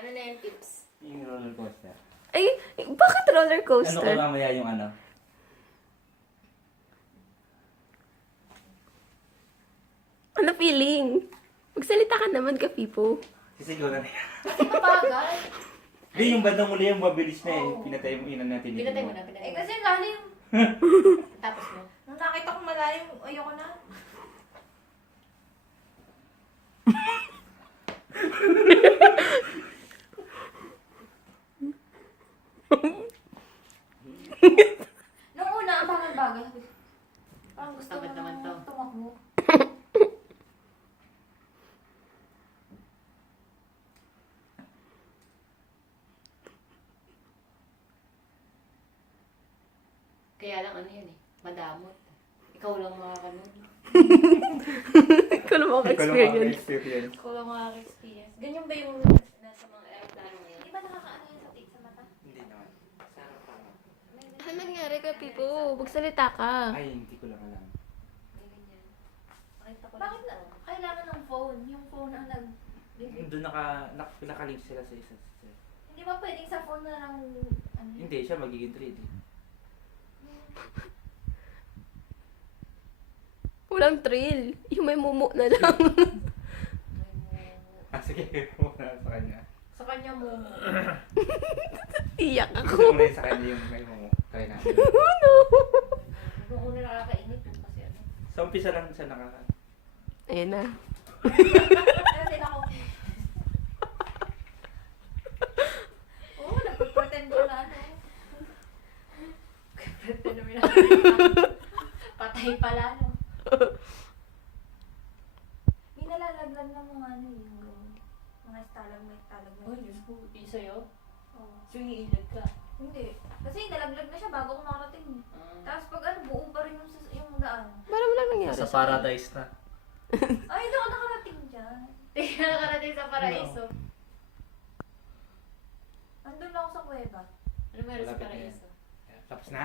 Ano na yung tips? Yung roller coaster. Ay, bakit roller Ano coaster? ko mamaya yung ano? Ano feeling? Magsalita ka naman, Kapipo. Sisigaw na yan. Kasi mabagal. Hindi, yung bandang uli yung mabilis na eh. Oo. Pinatay mo, inan natin. Pinatay mo na, pinatay mo. Kasi lalim. Tapos mo. Nung nakita ko malalim, ayoko na. Nung una, ang bagal-bagal. Parang gusto ko naman tumakbo. Kaya lang ano yun eh, madamot. Ikaw lang makakanood. Ikaw na maka-experience. experience. Ikaw lang makaka-experience. Ganyan ba yung nasa mga aeroplano ngayon? Di ba nakakaano yun sa mata? Hindi naman. Sana pa. Ano nangyari, Kapipo? Magsalita ka. Ay, hindi ko lang alam. Ganyan. Pakita ko Bakit na? Kailangan ng phone. Yung phone ang nag... Doon nakalink sila sa isa. Hindi ba pwedeng sa phone na lang... Ano? Hindi, siya magiging 3D. Walang thrill. Yung may mumu na lang. Ah, sige. Muna sa kanya. Sa kanya mo. Iyak Gusto ako. mo na yung sa kanya yung may mo. Try natin. Ano? Nung una nakakainit po kasi ano. Sa umpisa lang siya Ayun na. Kasi ako. Oo, nagpag-pretend ko na ano. Pretend namin na. Patay pala no. May nalalaglag na mga ano mga stalagmite. Oh, Diyos ko. Isa yun? Oo. So, iilag ka? Hindi. Kasi nalaglag na siya bago ko makarating. Tapos pag ano, buo pa rin yung daan. Parang wala nangyari Sa sa'yo. paradise na. Ay, hindi ako nakarating dyan. Hindi ka nakarating sa paraiso. Andun lang ako sa kuweba. Ano meron sa Malapit na paraiso? Tapos na?